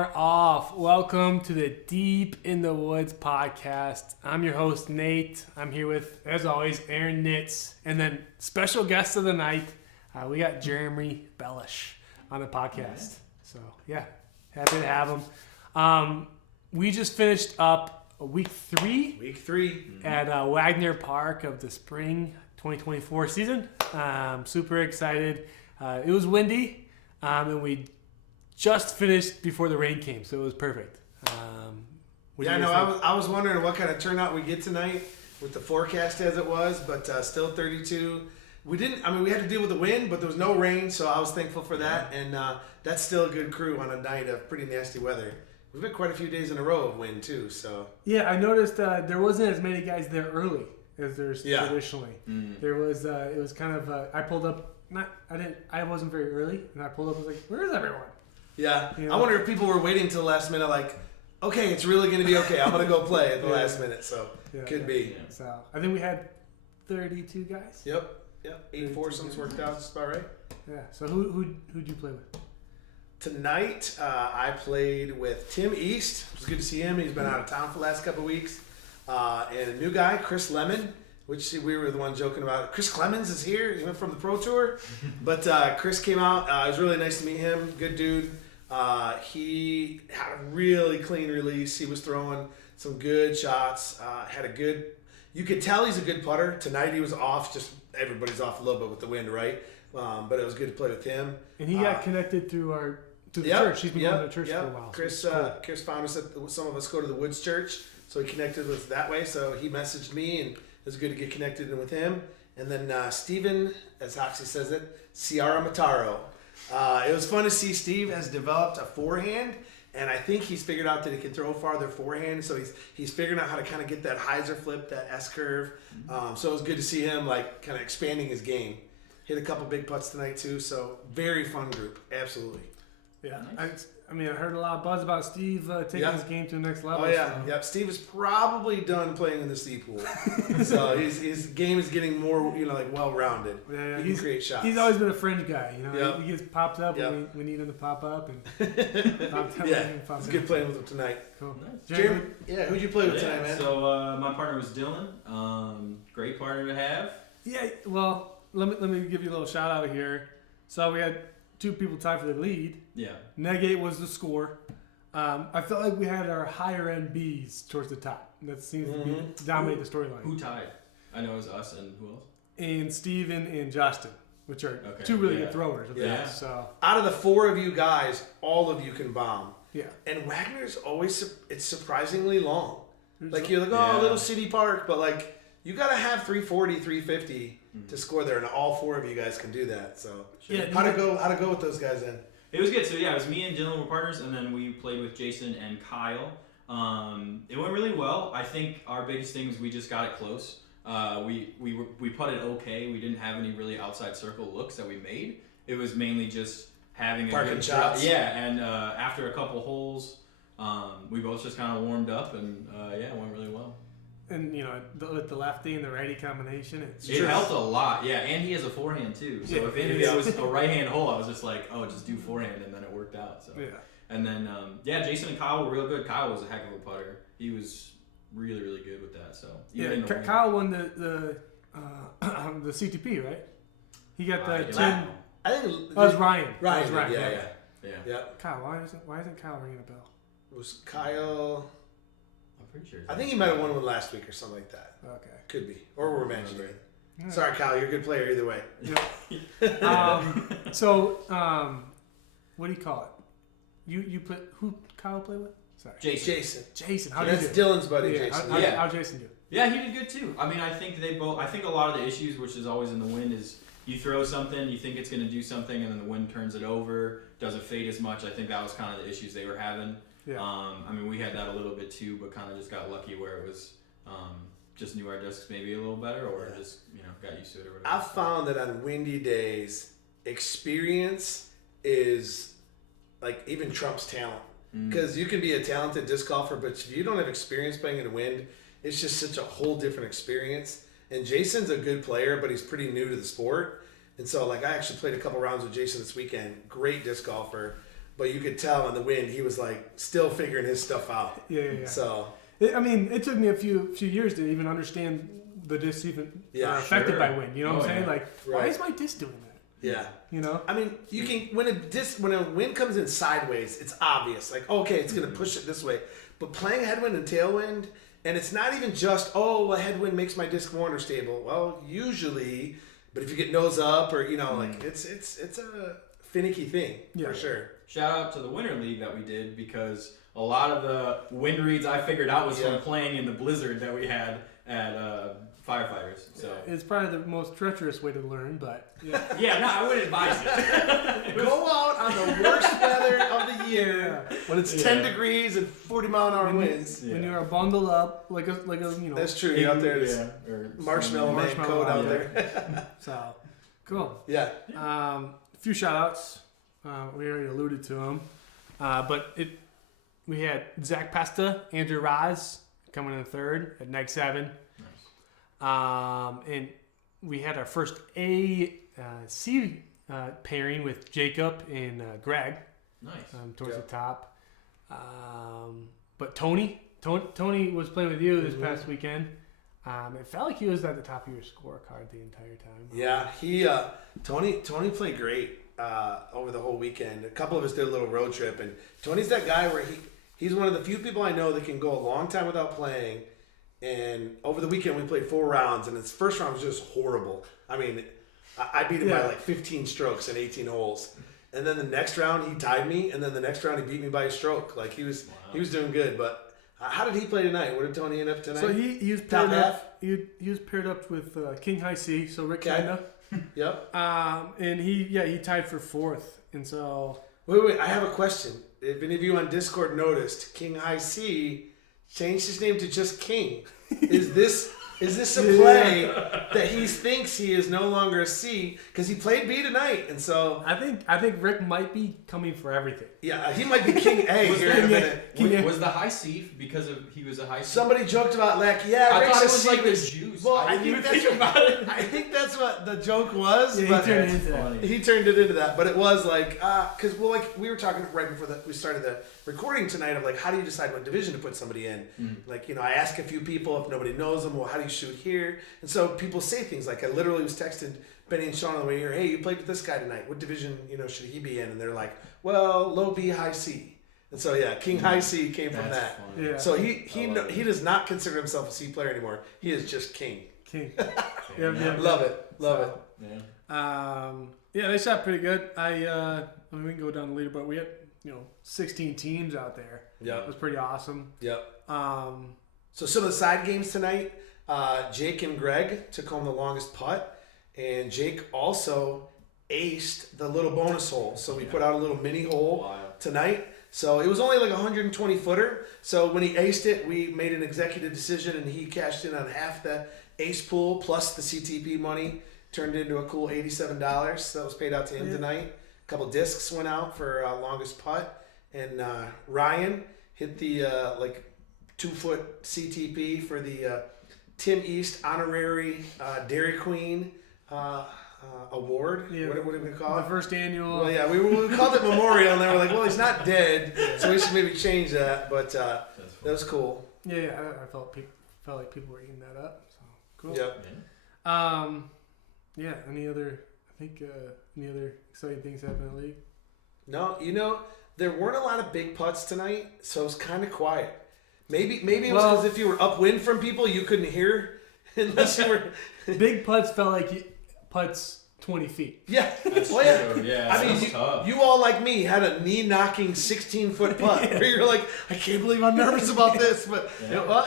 are off. Welcome to the Deep in the Woods podcast. I'm your host, Nate. I'm here with, as always, Aaron Nitz. And then special guest of the night, we got Jeremy Bellish on the podcast. So, yeah, happy to have him. We just finished up week three at Wagner Park of the spring 2024 season. Super excited. It was windy, and we just finished before the rain came, so it was perfect. I was wondering what kind of turnout we get tonight with the forecast as it was, but still 32. We had to deal with the wind, but there was no rain, so I was thankful for that. And that's still a good crew on a night of pretty nasty weather. We've had quite a few days in a row of wind too. So yeah, I noticed there wasn't as many guys there early as there's traditionally. There was it was kind of I pulled up. I wasn't very early, and I pulled up. I was like, "Where is everyone?" Yeah, you know? I wonder if people were waiting till the last minute, like, okay, it's really going to be okay. I'm going to go play at the last minute, so could be. Yeah. So I think we had 32 guys. Yep. 8 foursomes worked out just about right. Yeah. So who'd you play with? Tonight, I played with Tim East. It was good to see him. He's been out of town for the last couple of weeks. And a new guy, Chris Lemon, which we were the one joking about. Chris Clemens is here. He went from the Pro Tour. But Chris came out. It was really nice to meet him. Good dude. He had a really clean release. He was throwing some good shots. You could tell he's a good putter. Tonight he was off. Just everybody's off a little bit with the wind, right? But it was good to play with him. And he got connected through the church. He's been going to church for a while. Chris found us some of us go to the Woods Church, so he connected with us that way. So he messaged me, and it was good to get connected with him. And then Steven, as Hoxie says it, Ciara Mataro. It was fun to see Steve has developed a forehand, and I think he's figured out that he can throw farther forehand. So he's figuring out how to kind of get that hyzer flip, that S curve. So it was good to see him like kind of expanding his game. Hit a couple big putts tonight too. So very fun group, absolutely. Yeah, nice. I heard a lot of buzz about Steve taking his game to the next level. Oh yeah, Yep. Steve is probably done playing in the sea pool, so his game is getting more, well rounded. Yeah, he can create shots. He's always been a fringe guy, He gets popped up when we need him to pop up, and it's good playing with him tonight. Cool. Nice. Jeremy, who'd you play with tonight, man? So my partner was Dylan. Great partner to have. Yeah, well, let me give you a little shout out here. So we had 2 people tied for the lead. Yeah. Negate was the score. I felt like we had our higher end Bs towards the top. That seems to dominate the storyline. Who tied? I know it was us and who else? And Steven and Justin, which are 2 really good throwers. So out of the 4 of you guys, all of you can bomb. Yeah. And Wagner's it's surprisingly long. You're like, a little city park, but you gotta have 340, 350 to score there, and all 4 of you guys can do that. So how to go with those guys then? It was good. So it was me and Dylan were partners, and then we played with Jason and Kyle. It went really well. I think our biggest thing is we just got it close. We putted okay. We didn't have any really outside circle looks that we made. It was mainly just having a parking good shots. Yeah, and after a couple holes, we both just kind of warmed up, and it went really well. And with the lefty and the righty combination, it helped a lot. Yeah, and he has a forehand too. So if it was a right hand hole, I was just like, just do forehand, and then it worked out. So and then Jason and Kyle were real good. Kyle was a heck of a putter. He was really really good with that. So Kyle won the CTP, right? He got the 10. I think it was Ryan. Ryan. Yeah. Kyle, why isn't Kyle ringing a bell? It was Kyle. I'm pretty sure. I think he might have won one last week or something like that. Okay. Could be. Or we're imagining it. Sorry, Kyle. You're a good player either way. What do you call it? You put who Kyle play with? Sorry. Jason. How that's Dylan's buddy, Jason. How'd Jason do? Yeah, he did good too. I think I think a lot of the issues, which is always in the wind, is you throw something, you think it's going to do something, and then the wind turns it over, doesn't fade as much. I think that was kind of the issues they were having. Yeah. We had that a little bit too, but kind of just got lucky where it was just knew our discs maybe a little better, or just got used to it or whatever. I've found that on windy days, experience is even trumps talent. Because you can be a talented disc golfer, but if you don't have experience playing in the wind, it's just such a whole different experience. And Jason's a good player, but he's pretty new to the sport. And so I actually played a couple rounds with Jason this weekend. Great disc golfer. but you could tell in the wind he was like still figuring his stuff out. Yeah. So it took me a few years to even understand the discs even are affected by wind. You know what I'm saying? Like, why is my disc doing that? Yeah. You know? I mean, you can when a wind comes in sideways, it's obvious. Like, okay, it's gonna push it this way. But playing headwind and tailwind, and it's not even just, a headwind makes my disc more understable. Well, usually, but if you get nose up or like it's a finicky thing for sure. Shout out to the Winter League that we did, because a lot of the wind reads I figured out was from playing in the blizzard that we had at Firefighters. So it's probably the most treacherous way to learn, but I wouldn't advise it. Go out on the worst weather of the year when it's 10 degrees and 40-mile-an-hour winds. When you are bundled up like a That's true. You're out there, marshmallow man coat out there. So cool. Yeah. A few shout outs. We already alluded to them, but we had Zach Pesta, Andrew Raz coming in third at Neg 7. And we had our first A-C pairing with Jacob and Greg. Nice. Towards the top. But Tony was playing with you this past weekend. It felt like he was at the top of your scorecard the entire time. Yeah, Tony played great over the whole weekend. A couple of us did a little road trip, and Tony's that guy where he's one of the few people I know that can go a long time without playing. And over the weekend, we played 4 rounds, and his first round was just horrible. I mean, I beat him by like 15 strokes in 18 holes. And then the next round, he tied me, and then the next round, he beat me by a stroke. Like, he was doing good. But how did he play tonight? What did Tony end up tonight? So he was paired up. He was paired up with King High C, so Rick Kinda. Yep. And he tied for 4th. And so... Wait, I have a question. If any of you on Discord noticed, King High C changed his name to just King. Is this a play that he thinks he is no longer a C because he played B tonight, and so I think Rick might be coming for everything. Yeah, he might be King A here in a minute. Was the high C because he was a high C? Somebody joked about I Rick's thought it was C like the juice. Well, I didn't even think about it. I think that's what the joke was. Yeah, but he turned it into that. He turned it into that, but it was like because like we were talking right before we started the recording tonight of like how do you decide what division to put somebody in? Like I ask a few people if nobody knows them. Well, how do you shoot here? And so people say things like I literally was texting Benny and Sean on the way here. Hey, you played with this guy tonight. What division should he be in? And they're like, well, low B, high C. And so King High C came from that. Funny. Yeah. So he does not consider himself a C player anymore. He is just King. Yeah. Love it. Yeah. They shot pretty good. We can go down the leaderboard. We had 16 teams out there. Yeah, it was pretty awesome. Yep. So some of the side games tonight, Jake and Greg took home the longest putt, and Jake also aced the little bonus hole. So we put out a little mini hole tonight. So it was only like a 120 footer. So when he aced it, we made an executive decision, and he cashed in on half the ace pool plus the CTP money. Turned into a cool $87 that was paid out to him tonight. A couple discs went out for longest putt, and Ryan hit the 2-foot CTP for the Tim East honorary Dairy Queen award. Yeah, what do we call it? The first annual. Well, we called it memorial, and they were like, "Well, he's not dead, so we should maybe change that." But that was cool. Yeah, I felt like people were eating that up. So cool. Yep. Any other exciting things happening in the league? No, there weren't a lot of big putts tonight, so it was kind of quiet. Maybe it was because if you were upwind from people, you couldn't hear unless you were. Big putts felt like putts 20 feet. Yeah. That's true. Yeah. I mean, you all like me had a knee-knocking 16-foot putt where you're like, I can't believe I'm nervous about this, but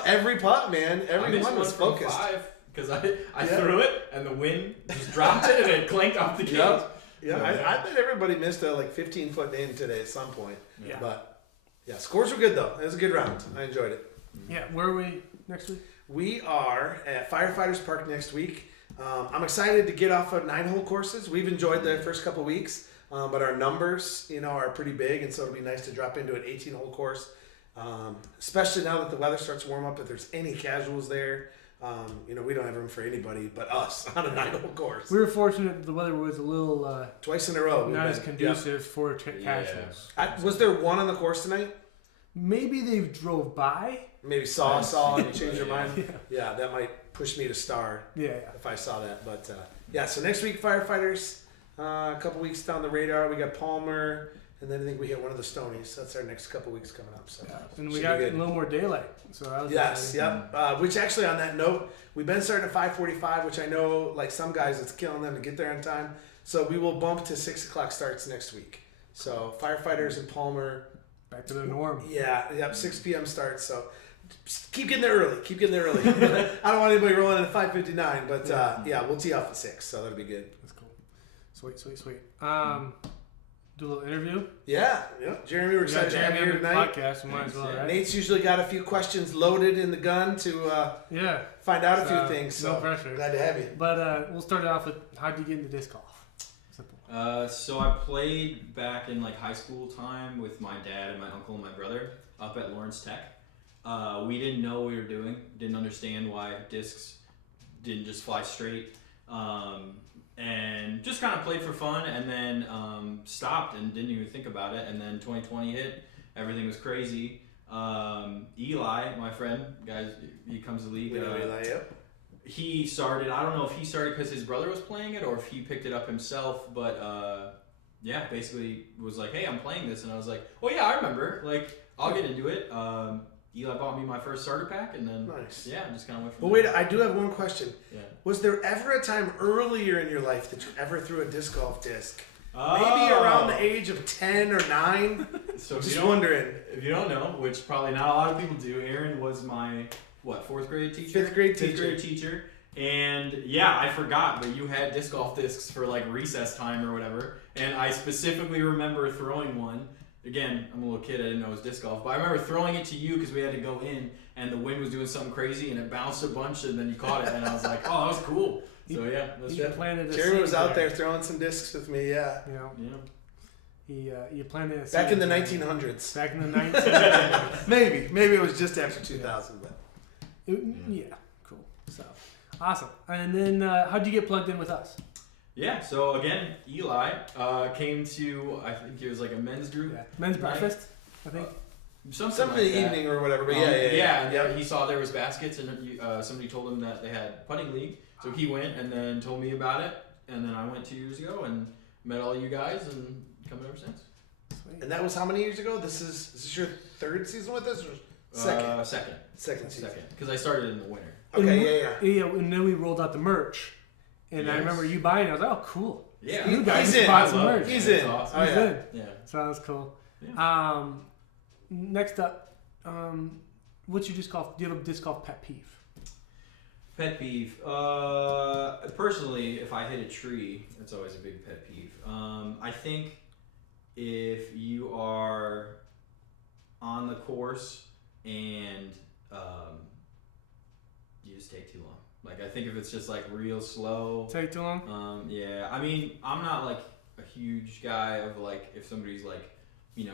every putt, man, every one was focused. Because I threw it and the wind just dropped it and it clanked off the cage. Yeah, I bet everybody missed a 15-foot in today at some point. Yeah. But scores were good though. It was a good round. I enjoyed it. Yeah, where are we next week? We are at Firefighters Park next week. I'm excited to get off of 9-hole courses. We've enjoyed the first couple weeks, but our numbers, are pretty big, and so it'll be nice to drop into an 18-hole course, especially now that the weather starts to warm up. If there's any casuals there, We don't have room for anybody but us on a 9-hole course. We were fortunate the weather was a little twice in a row. not as conducive for casuals. Was there one on the course tonight? Maybe they drove by. Maybe saw and you changed your mind. Yeah, that might push me to star. Yeah. If I saw that, but so next week firefighters. A couple weeks down the radar, we got Palmer, and then I think we hit one of the Stonies. That's our next couple weeks coming up. So and we got a little more daylight. So that was exciting. Which actually on that note, we've been starting at 5:45, which I know like some guys it's killing them to get there on time. So we will bump to 6 o'clock starts next week. So firefighters in Palmer. Back to the norm. 6 p.m. starts. So keep getting there early. I don't want anybody rolling in at 5:59, but we'll tee off at 6, so that'll be good. That's cool. Sweet. Do a little interview. Yeah. Jeremy, we're excited to have you here tonight. Podcast, might as well, right? Nate's usually got a few questions loaded in the gun to find out a few things. So no pressure. Glad to have you. But we'll start it off with how'd you get into disc golf? Simple. So I played back in like high school time with my dad and my uncle and my brother up at Lawrence Tech. We didn't know what we were doing. Didn't understand why discs didn't just fly straight. And just kind of played for fun, and then stopped and didn't even think about it. And then 2020 hit. Everything was crazy. Eli, my friend, guys, he comes to the league. We know Eli, yep. He started. I don't know if he started because his brother was playing it or if he picked it up himself. But basically was like, "Hey, I'm playing this," and I was like, "Oh yeah, I remember. Like, I'll get into it." Eli bought me my first starter pack, and then nice. Just kind of went from there. But wait, I do have one question. Yeah. Was there ever a time earlier in your life that you ever threw a disc golf disc? Maybe around the age of 10 or 9? So just wondering. If you don't know, which probably not a lot of people do, Aaron was my, 4th grade teacher? 5th grade teacher. And I forgot, but you had disc golf discs for like recess time or whatever. And I specifically remember throwing one. Again, I'm a little kid, I didn't know it was disc golf, but I remember throwing it to you because we had to go in and the wind was doing something crazy and it bounced a bunch and then you caught it and I was like, oh, that was cool. So Jeremy was out there throwing some discs with me, You planted a back in the 1900s. Back in the 1900s. Maybe it was just after 2000, but cool. So awesome. And then how'd you get plugged in with us? Yeah, so again, Eli came to, I think it was like a men's group. Yeah. Men's breakfast, I think. Something in the evening or whatever, but he saw there was baskets and somebody told him that they had putting league. So he went and then told me about it. And then I went 2 years ago and met all you guys and coming ever since. Sweet. And that was how many years ago? This is your 3rd season with us or second? Second season. Because I started in the winter. Okay, Yeah, and then we rolled out the merch. And I remember you buying it. I was like, oh, cool. Yeah. You guys bought some merch. He's in. Awesome. He's in. Yeah. So that was cool. Yeah. Next up, what's your disc golf? Do you have a disc golf pet peeve? Pet peeve. Personally, if I hit a tree, that's always a big pet peeve. I think if you are on the course and you just take too long. Like, I think if it's just like real slow. Take too long? I mean, I'm not like a huge guy of like if somebody's like,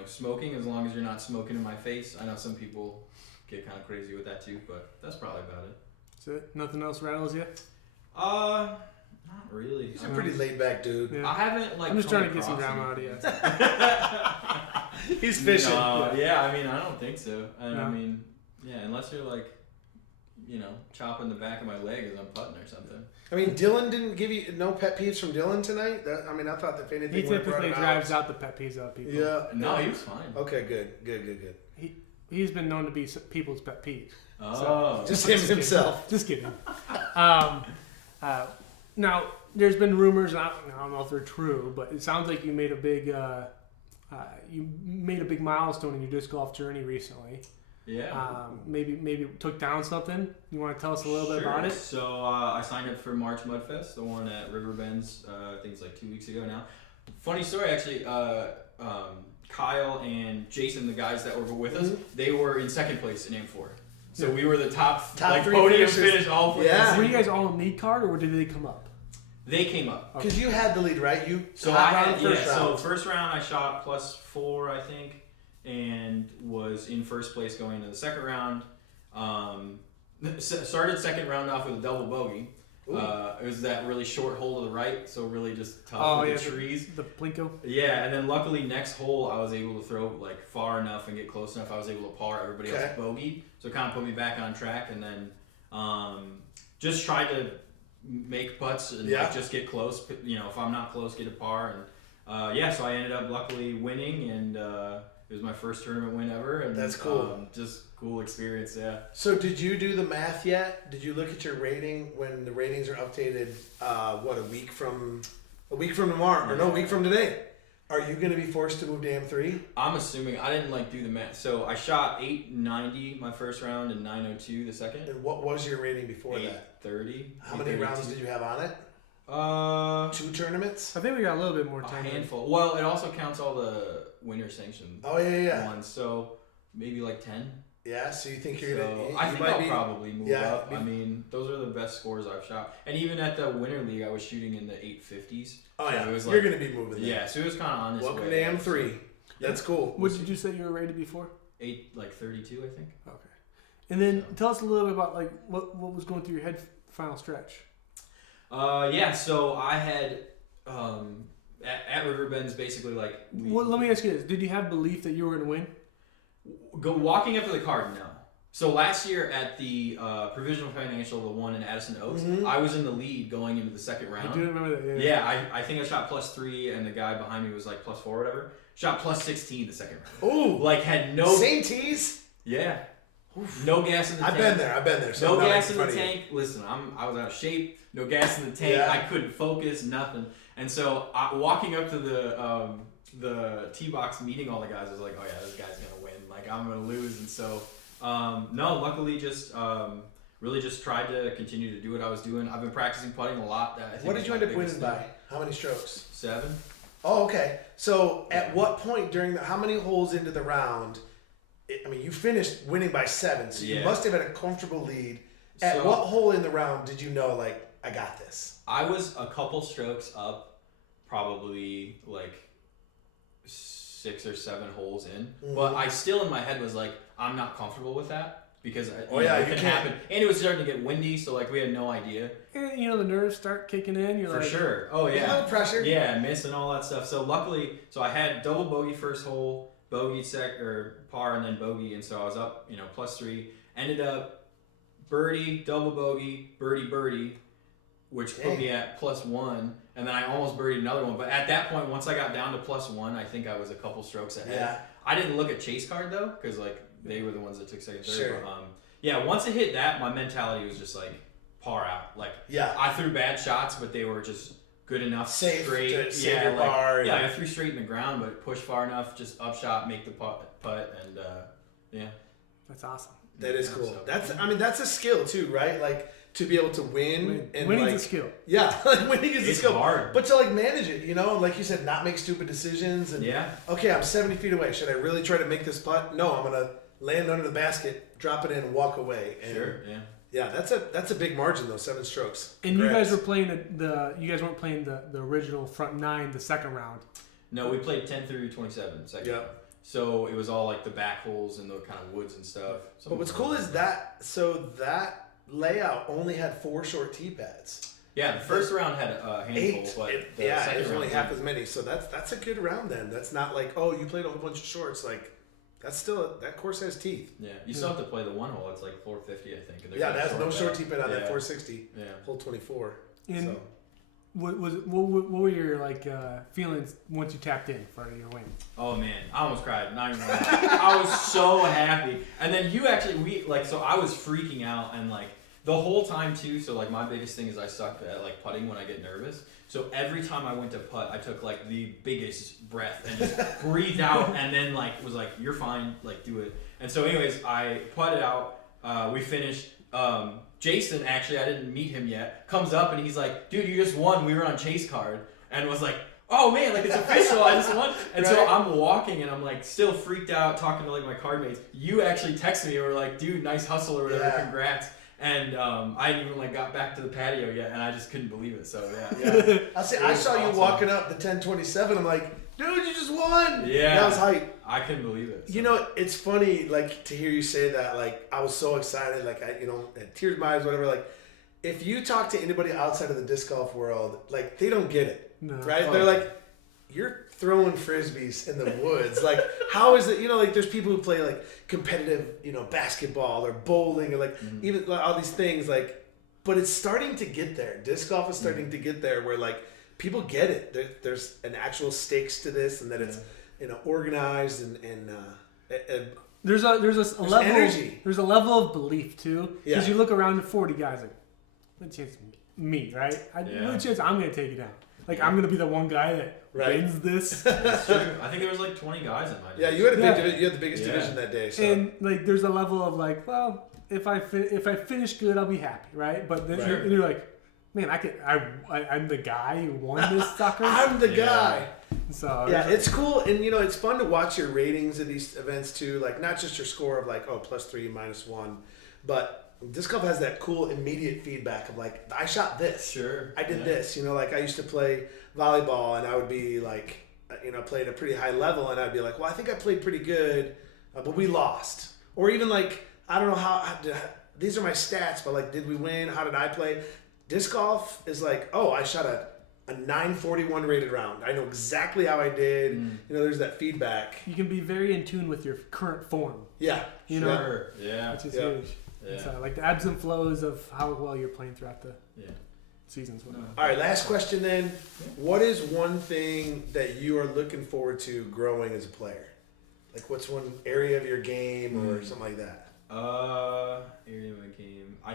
smoking, as long as you're not smoking in my face. I know some people get kind of crazy with that too, but that's probably about it. That's it? Nothing else rattles you? Not really. He's a pretty laid back dude. Yeah. I haven't like. I'm just trying to get some drama out of you. He's fishing. I mean, I don't think so. I mean, unless you're like, chopping the back of my leg as I'm putting or something. I mean, Dylan didn't give you no pet peeves from Dylan tonight. I thought that if anything, he typically drives out the pet peeves out people. Yeah. No, he was fine. Okay, good. He's been known to be people's pet peeve. Oh, so, just him himself. Just kidding. Now, there's been rumors. I don't know if they're true, but it sounds like you made a big milestone in your disc golf journey recently. Yeah. Maybe took down something. You want to tell us a little bit about it? So I signed up for March Mudfest, the one at Riverbends. I think it's like 2 weeks ago now. Funny story, actually. Kyle and Jason, the guys that were with us, they were in 2nd place in AM4. So we were the top like podium finish all four. Yeah. Were you guys all lead card or did they come up? They came up. Because you had the lead, right? So I had so first round I shot +4, I think, and was in first place going into the second round. Started second round off with a double bogey. It was that really short hole to the right, so really just tough with the trees. The Plinko. Yeah, and then luckily next hole I was able to throw like far enough and get close enough. I was able to par everybody else bogey, so it kind of put me back on track. And then just tried to make putts and like, just get close. You know, if I'm not close, get a par. And so I ended up luckily winning, and it was my first tournament win ever. And that's cool. Just cool experience, yeah. So did you do the math yet? Did you look at your rating when the ratings are updated? A week from tomorrow, or no, a week from today? Are you going to be forced to move to AM3? I'm assuming. I didn't do the math. So I shot 890 my first round and 902 the second. And what was your rating before that? 830. How many rounds did you have on it? 2 tournaments. I think we got a little bit more time. A handful. Well, it also counts all the winter sanctioned. Oh yeah. Ones. So maybe like 10. Yeah. So you think you're gonna? I think I'll probably move up. I mean, those are the best scores I've shot. And even at the winter league, I was shooting in the 850s. Oh yeah. So it was you're gonna be moving. Yeah. So it was kind of on this Welcome way. to AM3. That's cool. What did you say you were rated before? 32, I think. Okay. And then tell us a little bit about like what was going through your head final stretch. So I had at Riverbend's basically like. Well, let me ask you this: did you have belief that you were going to win? Walking up to the card, no. So last year at the Provisional Financial, the one in Addison Oaks, I was in the lead going into the second round. I do remember that. Yeah, I think I shot +3, and the guy behind me was like +4 or whatever. Shot +16 the second round. Ooh, like had no same tees. Yeah. Oof. No gas in the tank. I've been there. So no gas in the tank. Listen, I was out of shape. No gas in the tank. I couldn't focus. Nothing. And so walking up to the tee box, meeting all the guys, I was like, oh yeah, this guy's gonna win. Like I'm gonna lose. And so no, luckily just really just tried to continue to do what I was doing. I've been practicing putting a lot. What did you end up winning by? How many strokes? 7. Oh, okay. So at what point how many holes into the round? You finished winning by 7, so you must have had a comfortable lead. At what hole in the round did you know, like, I got this? I was a couple strokes up, probably like 6 or 7 holes in. But I still in my head was like, I'm not comfortable with that because it can happen. And it was starting to get windy, so like we had no idea. And the nerves start kicking in. You're For like, sure. Oh yeah. A little pressure. Yeah, miss and all that stuff. So luckily, I had double bogey first hole, bogey par, and then bogey, and so I was up, +3. Ended up birdie, double bogey, birdie, which put me at +1, and then I almost birdied another one. But at that point, once I got down to +1, I think I was a couple strokes ahead. Yeah. I didn't look at chase card though, because like they were the ones that took second, third. Sure. But, once it hit that, my mentality was just like par out. Like I threw bad shots, but they were just good enough, safe, straight. To save your bar. Yeah, I threw straight in the ground, but pushed far enough, just upshot, make the putt, and That's awesome. That is cool. So, that's a skill too, right? Like to be able to win. And winning's a skill. Yeah, winning is a skill. It's hard. But to like manage it, like you said, not make stupid decisions. And okay, I'm 70 feet away. Should I really try to make this putt? No, I'm gonna land under the basket, drop it in, and walk away. And sure. Yeah. Yeah, that's a big margin though, 7 strokes. And you guys were playing you guys weren't playing the original front 9 the second round. No, we played 10 through 27 second. Yep. So it was all like the back holes and the kind of woods and stuff. But what's cool is that layout only had 4 short tee pads. Yeah, the first round had a handful, 8. but it's only half as many. So that's a good round then. That's not like, oh, you played a whole bunch of shorts. Like that's still that course has teeth. Yeah, you still have to play the one hole. It's like 450, I think. Yeah, there's no short tee pad on that 460. Yeah, hole 24. And so. What were your feelings once you tapped in for your win? Oh man, I almost cried. Not even gonna lie. I was so happy. And then so I was freaking out and like the whole time too. So like my biggest thing is I suck at like putting when I get nervous. So every time I went to putt, I took like the biggest breath and just breathed out and then like was like, you're fine, like do it. And so anyways, I putted out. We finished. Jason, actually, I didn't meet him yet, comes up and he's like, dude, you just won. We were on chase card. And was like, oh man, like it's official. I just won. And so I'm walking and I'm like still freaked out talking to like my card mates. You actually texted me and were like, dude, nice hustle or whatever. Congrats. And I hadn't even like got back to the patio yet and I just couldn't believe it. So yeah. I saw you walking up the 1027. I'm like, dude, you just won. Yeah. That was hype. I couldn't believe it. So. You know, it's funny, like, to hear you say that. Like, I was so excited. Like, I had tears in my eyes, whatever. Like, if you talk to anybody outside of the disc golf world, like, they don't get it. No. Right? Oh. They're like, you're throwing frisbees in the woods. Like, how is it? Like, there's people who play, like, competitive, basketball or bowling or, like, even like, all these things. Like, but it's starting to get there. Disc golf is starting to get there where, like, people get it. There's an actual stakes to this, and that it's organized and there's a level energy. There's a level of belief too, because you look around at 40 guys like, what chance me, right? What chance I'm gonna take it down? Like I'm gonna be the one guy that wins this. That's true. I think there was like 20 guys in my division. Yeah, you had the biggest division that day. So. And like there's a level of like, well, if I finish good, I'll be happy, right? But then you're like, man, I'm the guy who won this sucker. I'm the guy. So it's cool, and it's fun to watch your ratings of these events too. Like not just your score of like +3, -1, but disc golf has that cool immediate feedback of like I shot this, I did this. Like I used to play volleyball, and I would be like, play at a pretty high level, and I'd be like, well, I think I played pretty good, but we lost. Or even like I don't know how these are my stats, but like did we win? How did I play? Disc golf is like, oh, I shot a 941 rated round. I know exactly how I did. There's that feedback. You can be very in tune with your current form. Yeah. Sure. Yeah. Which is huge. Yeah. It's like the ebbs and flows of how well you're playing throughout the seasons. All right, last question then. What is one thing that you are looking forward to growing as a player? Like what's one area of your game or something like that? Area of my game. I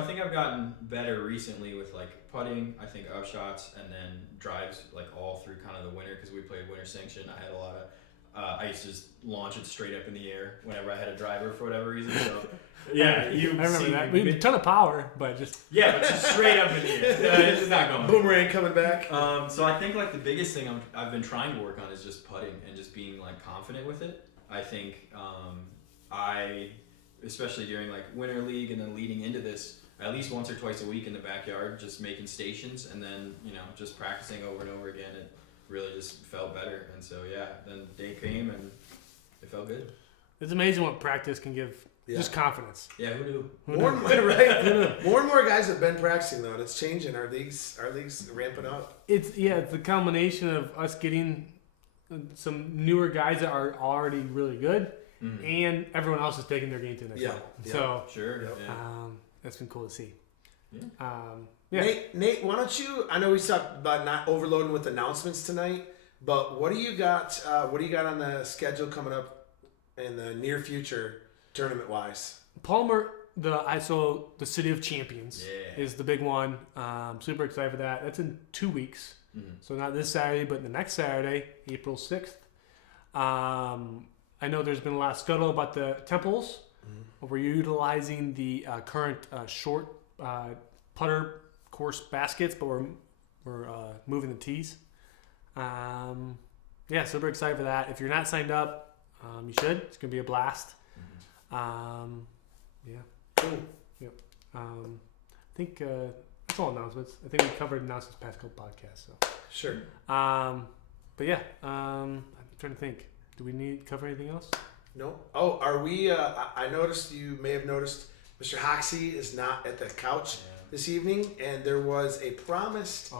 think I've gotten better recently with like putting, I think up shots, and then drives like all through kind of the winter because we played winter sanction. I had a lot of I used to just launch it straight up in the air whenever I had a driver for whatever reason. So I remember that. We had a ton of power, but just but just straight up in the air. It's just not going. Boomerang coming back. So I think like the biggest thing I've been trying to work on is just putting and just being like confident with it. I think especially during like winter league and then leading into this, at least once or twice a week in the backyard, just making stations and then just practicing over and over again. It really just felt better, and so then the day came and it felt good. It's amazing what practice can give. Just confidence. Yeah, who knew? More and more guys have been practicing though, and it's changing. Our leagues ramping up. It's the combination of us getting some newer guys that are already really good, and everyone else is taking their game to the next level. So that's been cool to see. Nate, why don't you? I know we talked about not overloading with announcements tonight, but what do you got? What do you got on the schedule coming up in the near future, tournament wise? Palmer, the City of Champions is the big one. Super excited for that. That's in 2 weeks, so not this Saturday, but the next Saturday, April 6th. I know there's been a lot of scuttle about the temples. We're utilizing the current short putter course baskets, but we're moving the tees. Super excited for that. If you're not signed up, you should. It's gonna be a blast. Cool. Yep. I think that's all announcements. I think we covered announcements past couple podcasts. So sure. I'm trying to think. Do we need to cover anything else? No. Oh, are we? I noticed you may have noticed Mr. Hoxie is not at the couch this evening, and there was a promised.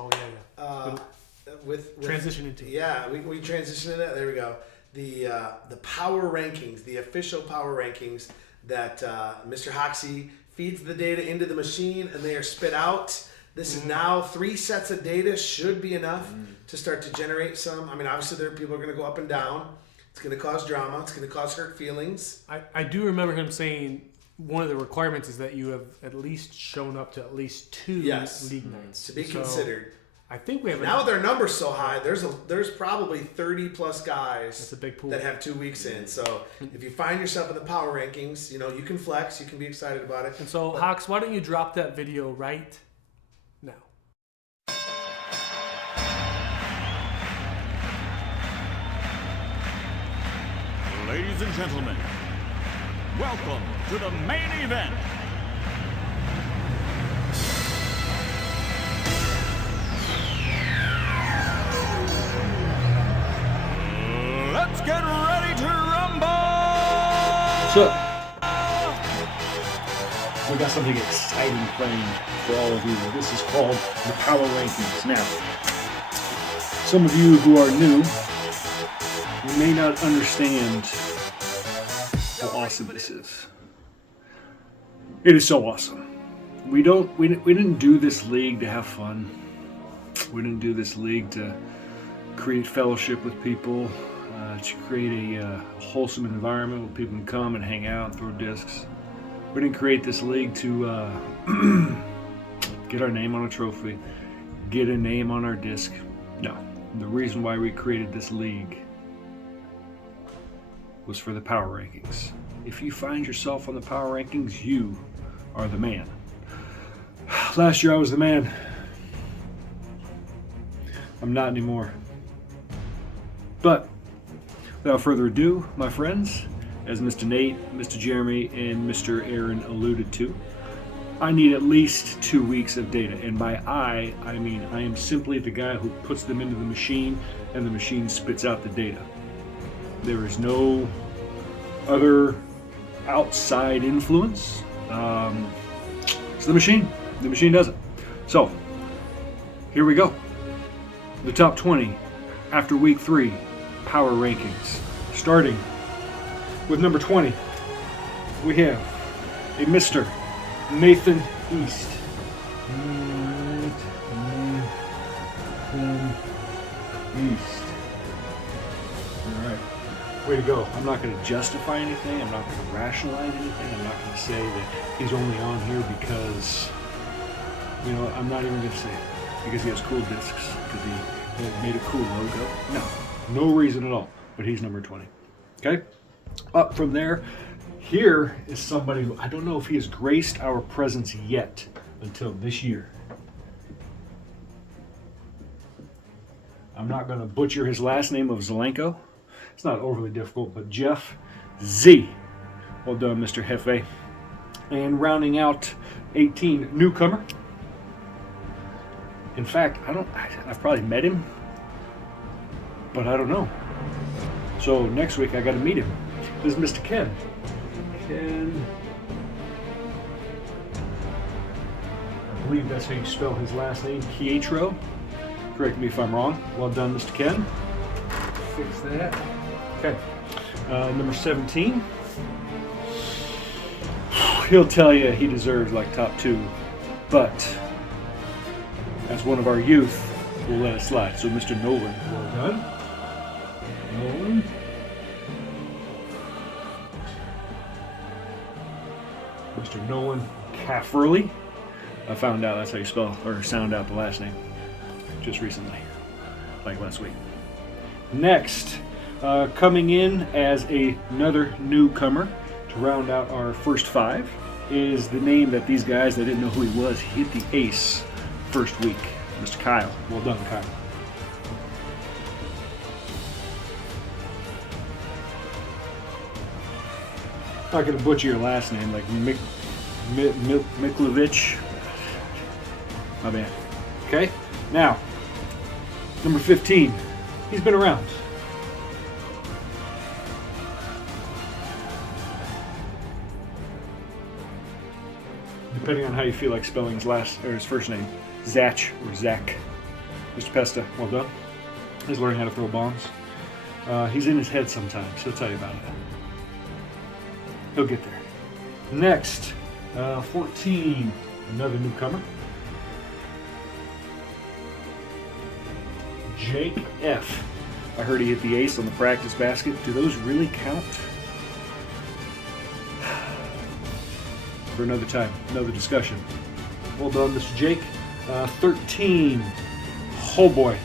With transition into. Yeah, we transition into that. There we go. The power rankings, the official power rankings that Mr. Hoxie feeds the data into the machine, and they are spit out. This is now 3 sets of data should be enough to start to generate some. I mean, obviously, there are people who are going to go up and down. It's going to cause drama. It's going to cause hurt feelings. I do remember him saying one of the requirements is that you have at least shown up to at least 2 league nights to be considered. I think we have now their number's so high. There's probably 30 plus guys. That's a big pool that have 2 weeks in. So if you find yourself in the power rankings, you can flex. You can be excited about it. And so, Hawks, why don't you drop that video right now? Ladies and gentlemen, welcome to the main event. So, we got something exciting planned for all of you. This is called the Power Rankings. Now, some of you who are new, you may not understand how awesome this is. It is so awesome. We didn't do this league to have fun. We didn't do this league to create fellowship with people, to create a wholesome environment where people can come and hang out and throw discs. We didn't create this league to get our name on a trophy, get a name on our disc. No. The reason why we created this league was for the power rankings. If you find yourself on the power rankings, you are the man. Last year I was the man. I'm not anymore. But without further ado, my friends, as Mr. Nate, Mr. Jeremy, and Mr. Aaron alluded to, I need at least 2 weeks of data. And by I mean I am simply the guy who puts them into the machine and the machine spits out the data. There is no other outside influence. It's the machine. The machine does it. So, here we go. The top 20 after week 3 power rankings. Starting with number 20, we have a Mr. Nathan East. Nathan East. All right. Way to go. I'm not going to justify anything. I'm not going to rationalize anything. I'm not going to say that he's only on here because, I'm not even going to say it. Because he has cool discs. Because he made a cool logo. No reason at all. But he's number 20. Okay? Up from there, here is somebody who I don't know if he has graced our presence yet until this year. I'm not going to butcher his last name of Zelenko. It's not overly difficult, but Jeff Z. Well done, Mr. Hefe. And rounding out 18, newcomer. In fact, I've probably met him, but I don't know. So next week I got to meet him. This is Mr. Ken. Ken. I believe that's how you spell his last name, Pietro. Correct me if I'm wrong. Well done, Mr. Ken. Fix that. Okay. Number 17. He'll tell you he deserves like top 2, but as one of our youth, we'll let it slide. So Mr. Nolan, well done. Nolan. Mr. Nolan Cafferly. I found out that's how you spell or sound out the last name just recently, like last week. Next, coming in as another newcomer to round out our first 5 is the name that these guys that didn't know who he was hit the ace first week, Mr. Kyle. Well done, Kyle. I'm not going to butcher your last name like Miklovich. My bad. Okay, now, number 15. He's been around. Depending on how you feel like spelling his first name. Zach or Zach. Mr. Pesta, well done. He's learning how to throw bombs. He's in his head sometimes. He'll tell you about it. He'll get there. Next, 14, another newcomer. Jake F. I heard he hit the ace on the practice basket. Do those really count? For another time, another discussion. Well done, Mr. Jake. 13. Oh boy.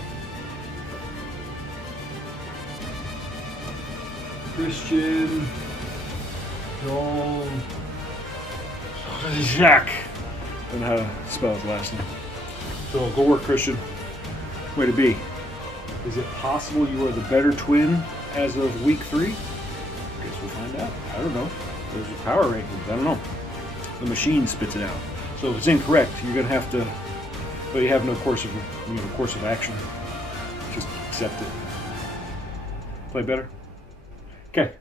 Christian. Joel. Jacques. I don't know how to spell his last name. So go work, Christian. Way to be. Is it possible you are the better twin as of week 3? Guess we'll find out. I don't know. There's your power rankings. I don't know. The machine spits it out. So if it's incorrect, you're gonna have to. But you have no course of action. Just accept it. Play better. Okay.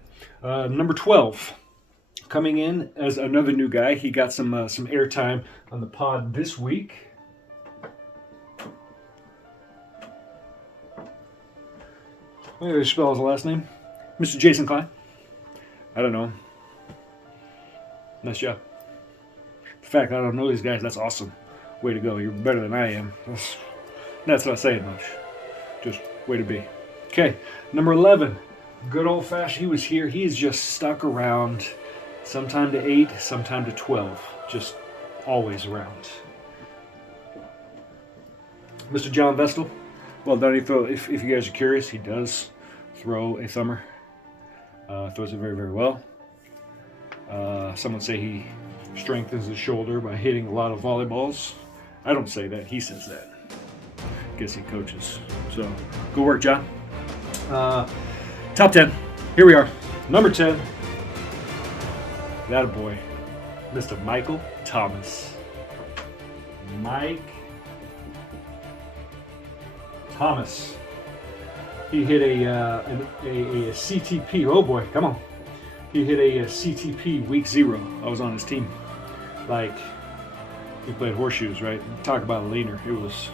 Number 12. coming in as another new guy. He got some airtime on the pod this week. How do you spell his last name? Mr. Jason Klein. I don't know. Nice job. The fact I don't know these guys, that's awesome. Way to go. You're better than I am. That's not saying much. Just way to be. Okay, number 11. Good old fashioned. He was here. He's just stuck around. Sometime to 8, sometime to 12. Just always around. Mr. John Vestal. Well done. If you guys are curious, he does throw a thumber. Throws it very, very well. Some would say he strengthens his shoulder by hitting a lot of volleyballs. I don't say that. He says that. Guess he coaches. So, good work, John. Top 10. Here we are. Number 10. That a boy. Mr. Michael Thomas. Mike Thomas. He hit a CTP. Oh boy, come on. He hit a CTP week 0. I was on his team. Like, he played horseshoes, right? Talk about a leaner. It was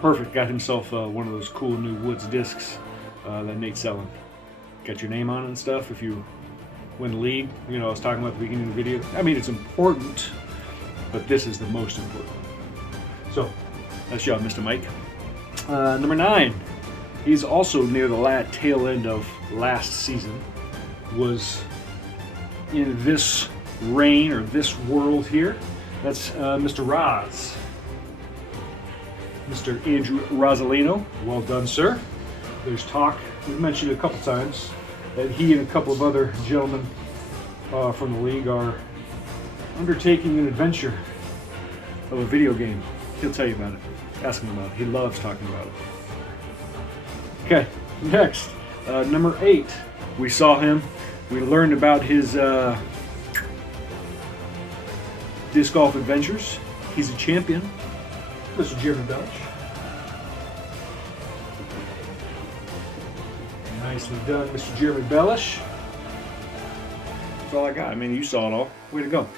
perfect. Got himself one of those cool new Woods discs that Nate's selling. Got your name on it and stuff if you win the league. You know, I was talking about at the beginning of the video. I mean, it's important, but this is the most important. So, nice job, Mr. Mike. Number 9. He's also near the tail end of last season. Was in this reign or this world here. That's Mr. Roz. Mr. Andrew Rosalino. Well done, sir. There's talk, we've mentioned it a couple times, that he and a couple of other gentlemen from the league are undertaking an adventure of a video game. He'll tell you about it. Ask him about it. He loves talking about it. Okay, next, number 8. We saw him. We learned about his disc golf adventures. He's a champion. Mr. Jeremy Bellish. Nicely done, Mr. Jeremy Bellish. That's all I got. I mean, you saw it all. Way to go.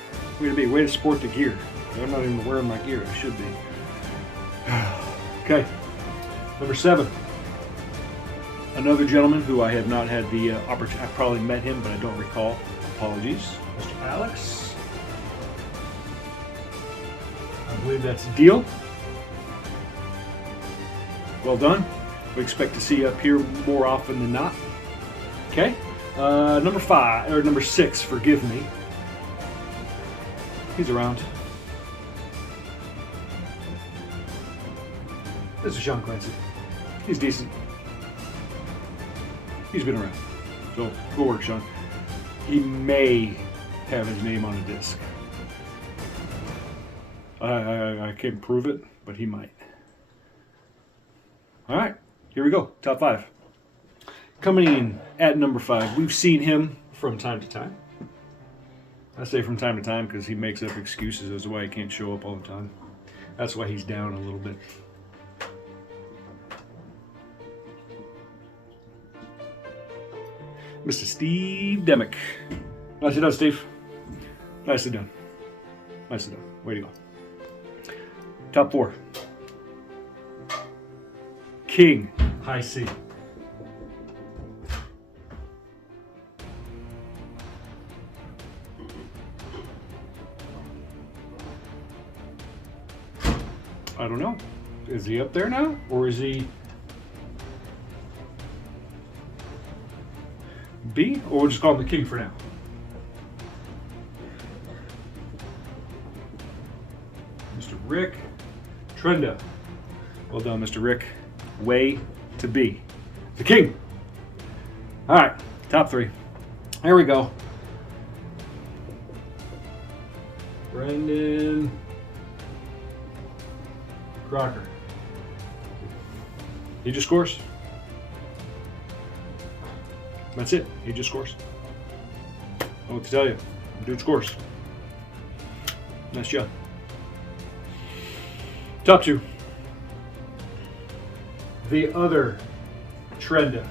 Way to be. Way to sport the gear. I'm not even wearing my gear. I should be. Okay. Number 7. Another gentleman who I have not had the opportunity. I've probably met him, but I don't recall. Apologies. Mr. Alex. I believe that's a deal. Well done. We expect to see you up here more often than not. Okay. Number 6, forgive me. He's around. This is Sean Clancy. He's decent. He's been around. So, good work, Sean. He may have his name on a disc. I can't prove it, but he might. All right, here we go. Top 5. Coming in at number 5, we've seen him from time to time. I say from time to time because he makes up excuses as to why he can't show up all the time. That's why he's down a little bit. Mr. Steve Demick. Nicely done, Steve. Nicely done. Nicely done. Way to go. Top 4. King High C. I don't know. Is he up there now? Or is he B? Or we'll just call him the King for now. Mr. Rick Trenda. Well done, Mr. Rick. Way to be the King. All right, top 3. Here we go. Brendan Crocker. He just scores. That's it. He just scores. I don't know what to tell you. Dude scores. Nice job. Top 2. The other Trenda.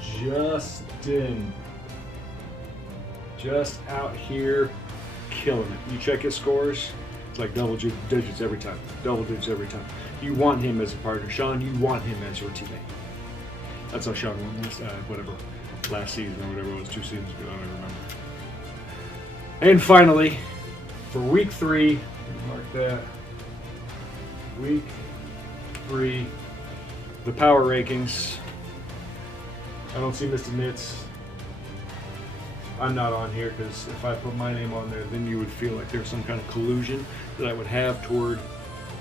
Justin Just out here killing it. You check his scores, it's like double digits every time. Double digits every time. You want him as a partner. Sean, you want him as your teammate. That's how Sean won this, last season or whatever it was, 2 seasons ago, I don't remember. And finally, for week 3, mark that, week 3, the power rankings. I don't see Mr. Nitz. I'm not on here because if I put my name on there, then you would feel like there's some kind of collusion that I would have toward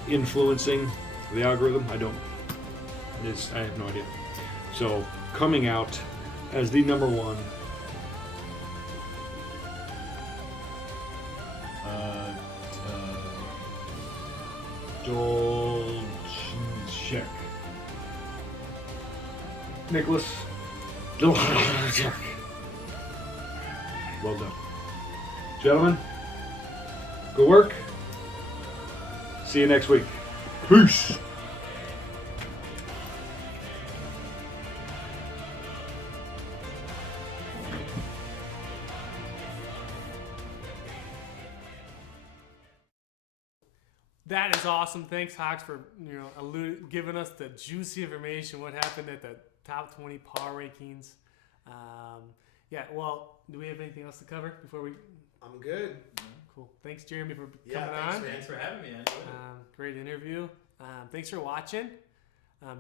influencing the algorithm. I don't. I have no idea. So coming out as the number 1. Dolchek. Nicholas Dolchek. Well done. Gentlemen, good work. See you next week. Peace. That is awesome. Thanks, Hawks, for giving us the juicy information. What happened at the top 20 power rankings? Yeah. Well, do we have anything else to cover before we? I'm good. Cool. Thanks, Jeremy, for Yeah, coming thanks, on. man. Thanks for having me. Great interview. Thanks for watching.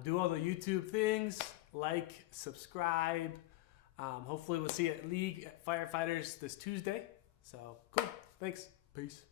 Do all the YouTube things. Like, subscribe. Hopefully, we'll see you at League Firefighters this Tuesday. So cool. Thanks. Peace.